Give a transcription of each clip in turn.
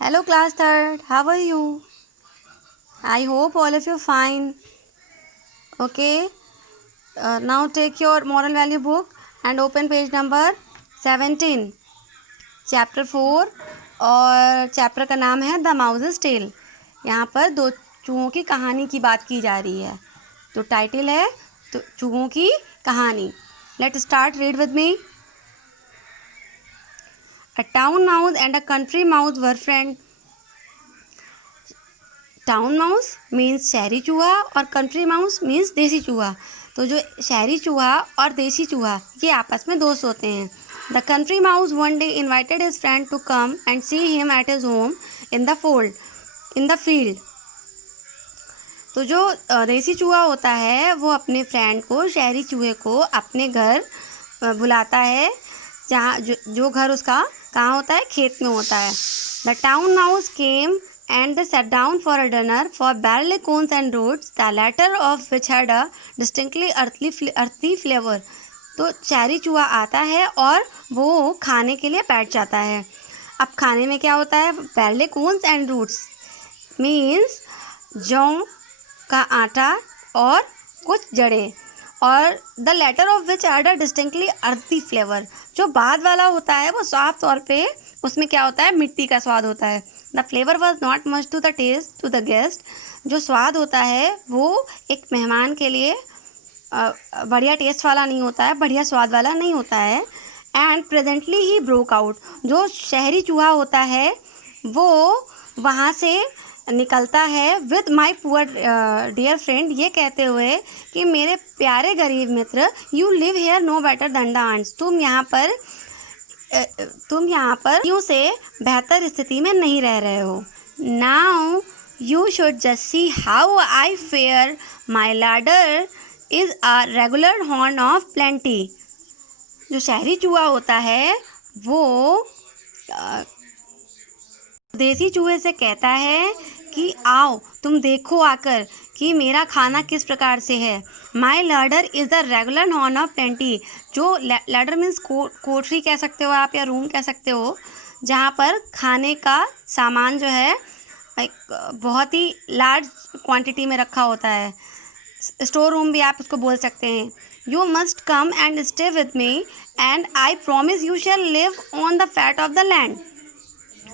Hello class third, how are you? I hope all of you fine. Okay, now take your moral value book and open page number 17, chapter 4 और chapter का नाम है the mouses tell. यहाँ पर दो चूहों की कहानी की बात की जा रही है, तो टाइटल है तो चूहों की कहानी। Let start, read with me. A town mouse and a country mouse were friends. Town mouse means शहरी चूहा और कंट्री माउस मीन्स देसी चूहा। तो जो शहरी चूहा और देसी चूहा ये आपस में दोस्त होते हैं। The country mouse one day invited his friend to come and see him at his home in the field. तो जो देसी चूहा होता है वो अपने फ्रेंड को, शहरी चूहे को अपने घर बुलाता है, जहाँ जो घर उसका कहाँ होता है, खेत में होता है। The town mouse came and they sat down for a dinner for barleycorns and roots, the latter of which had a distinctly earthy flavor. तो शहरी चूहा आता है और वो खाने के लिए बैठ जाता है। अब खाने में क्या होता है, barleycorns and roots मीन्स जौ का आटा और कुछ जड़ें, और the latter of which had a distinctly earthy flavour. जो बाद वाला होता है वो साफ तौर पे उसमें क्या होता है, मिट्टी का स्वाद होता है। The flavour was not much to the taste to the guest. जो स्वाद होता है वो एक मेहमान के लिए बढ़िया टेस्ट वाला नहीं होता है, बढ़िया स्वाद वाला नहीं होता है। And presently he broke out. जो शहरी चूहा होता है वो वहाँ से निकलता है with my poor dear friend, ये कहते हुए कि मेरे प्यारे गरीब मित्र, you live here no better than the ants. तुम यहाँ पर यूँ से बेहतर स्थिति में नहीं रह रहे हो। Now you should just see how I fair, my larder is a regular horn of plenty. जो शहरी चूहा होता है वो देसी चूहे से कहता है कि आओ तुम देखो आकर कि मेरा खाना किस प्रकार से है। My larder is the regular horn of plenty. जो लाडर मीन्स कोठरी कह सकते हो आप, या रूम कह सकते हो, जहाँ पर खाने का सामान जो है एक बहुत ही लार्ज क्वांटिटी में रखा होता है। स्टोर रूम भी आप उसको बोल सकते हैं। You must come and stay with me and I promise you shall live on the fat of the land.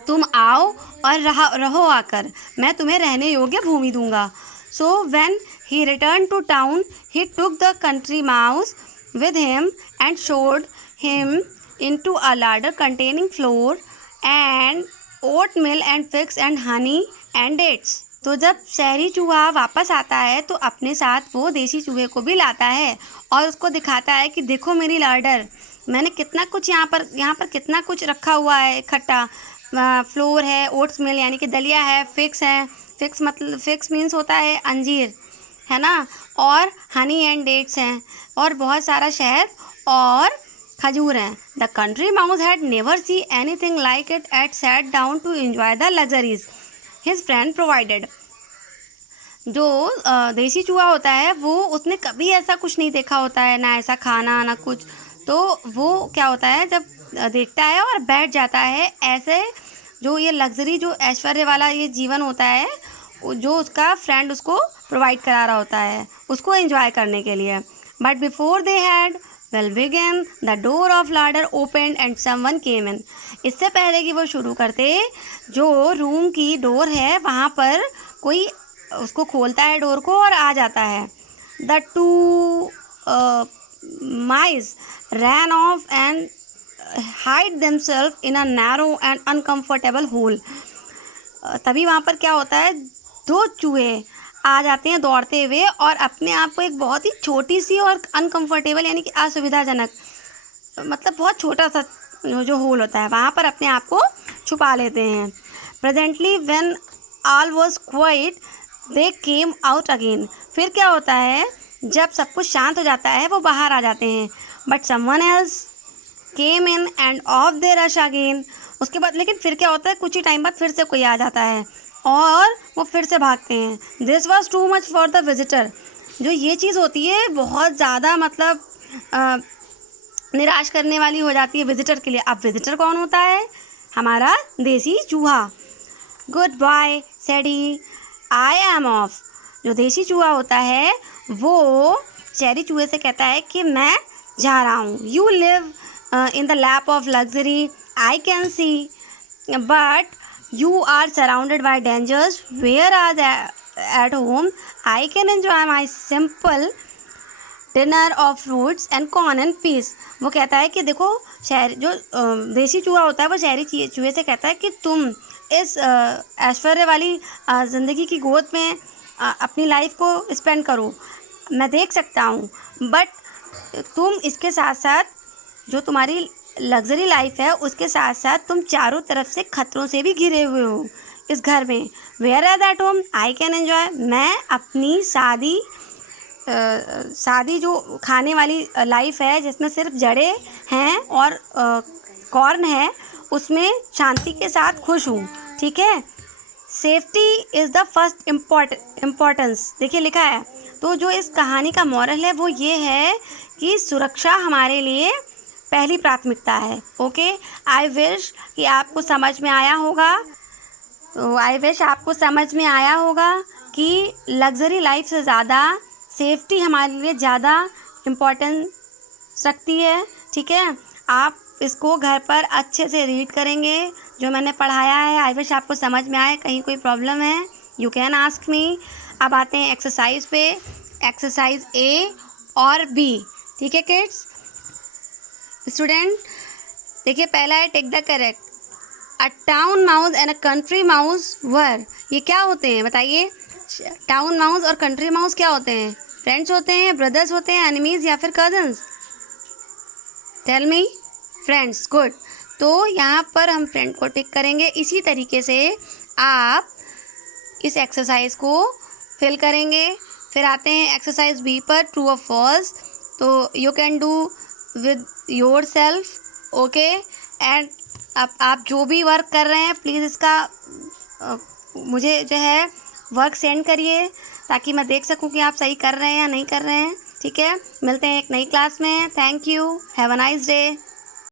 तुम आओ और रहो आकर, मैं तुम्हें रहने योग्य भूमि दूंगा। So when he return to town he took the country mouse with him and showed him into a larder containing flour and oatmeal and figs and honey and dates. तो जब शहरी चूहा वापस आता है तो अपने साथ वो देसी चूहे को भी लाता है और उसको दिखाता है कि देखो मेरी लाडर, मैंने कितना कुछ यहाँ पर कितना कुछ रखा हुआ है इकट्ठा। फ्लोर है, ओट्स मिल यानी कि दलिया है, फिक्स मीन्स होता है अंजीर, है ना, और हनी एंड डेट्स हैं, और बहुत सारा शहद और खजूर हैं। The country mouse had never see anything like it at sat down to enjoy the luxuries his friend provided. जो देसी चूहा होता है वो उसने कभी ऐसा कुछ नहीं देखा होता है, ना ऐसा खाना ना कुछ। तो वो क्या होता है, जब देखता है और बैठ जाता है ऐसे, जो ये लग्जरी, जो ऐश्वर्य वाला ये जीवन होता है, जो उसका फ्रेंड उसको प्रोवाइड करा रहा होता है उसको एंजॉय करने के लिए। But before they had well begun the door of larder open and someone came in. इससे पहले कि वो शुरू करते, जो रूम की डोर है वहाँ पर कोई उसको खोलता है डोर को और आ जाता है। The two mice ran off and hide themselves in a narrow and uncomfortable hole. तभी वहाँ पर क्या होता है, दो चूहे आ जाते हैं दौड़ते हुए और अपने आप को एक बहुत ही छोटी सी और अनकंफर्टेबल यानी कि असुविधाजनक, मतलब बहुत छोटा सा जो होल होता है वहाँ पर अपने आप को छुपा लेते हैं। Presently when all was quite they came out again. फिर क्या होता है, जब सब कुछ शांत हो जाता है वो बाहर आ जाते हैं। But someone else came in end of they rush again. उसके बाद लेकिन फिर क्या होता है, कुछ ही टाइम बाद फिर से कोई आ जाता है और वो फिर से भागते हैं। This was too much for the visitor. जो ये चीज़ होती है बहुत ज़्यादा मतलब निराश करने वाली हो जाती है विजिटर के लिए। अब विजिटर कौन होता है, हमारा देसी चूहा। Goodbye said he, I am off. जो देसी चूहा होता है वो शहरी चूहे से कहता है कि मैं जा रहा हूँ। You live in the lap of luxury, I can see, but you are surrounded by dangers, whereas at home I can enjoy my simple dinner of fruits and corn and peas। वो कहता है कि देखो शहर जो देसी चूहा होता है वो शहरी चूहे से कहता है कि तुम इस ऐश्वर्य वाली ज़िंदगी की गोद में अपनी लाइफ को स्पेंड करो, मैं देख सकता हूँ, बट तुम इसके साथ साथ जो तुम्हारी लग्जरी लाइफ है उसके साथ साथ तुम चारों तरफ से खतरों से भी घिरे हुए हो इस घर में। Whereas at home I can enjoy, मैं अपनी सादी जो खाने वाली लाइफ है जिसमें सिर्फ जड़ें हैं और कॉर्न है, उसमें शांति के साथ खुश हूँ। ठीक है, safety is the first importance, देखिए लिखा है। तो जो इस कहानी का मॉरल है वो ये है कि सुरक्षा हमारे लिए पहली प्राथमिकता है। ओके, आई विश कि आपको समझ में आया होगा। तो आई विश आपको समझ में आया होगा कि लग्जरी लाइफ से ज़्यादा सेफ्टी हमारे लिए ज़्यादा इम्पोर्टेंस रखती है। ठीक है, आप इसको घर पर अच्छे से रीड करेंगे जो मैंने पढ़ाया है। आई विश आपको समझ में आए। कहीं कोई प्रॉब्लम है यू कैन आस्क मी। अब आते हैं एक्सरसाइज पे, एक्सरसाइज ए और बी। ठीक है किड्स, स्टूडेंट देखिए पहला है take the correct. A town mouse and a country mouse वर, ये क्या होते हैं बताइए? टाउन माउस और कंट्री माउस क्या होते हैं? फ्रेंड्स होते हैं, ब्रदर्स होते हैं, एनिमीज या फिर cousins? Tell me. Friends, good. तो यहाँ पर हम फ्रेंड को टिक करेंगे। इसी तरीके से आप इस एक्सरसाइज को फिल करेंगे। फिर आते हैं एक्सरसाइज बी पर, ट्रू और फॉल्स। तो you can do with your self, okay. And अब आप जो भी वर्क कर रहे हैं प्लीज़ इसका मुझे जो है वर्क सेंड करिए ताकि मैं देख सकूं कि आप सही कर रहे हैं या नहीं कर रहे हैं। ठीक है, मिलते हैं एक नई क्लास में। Thank you, have a nice day.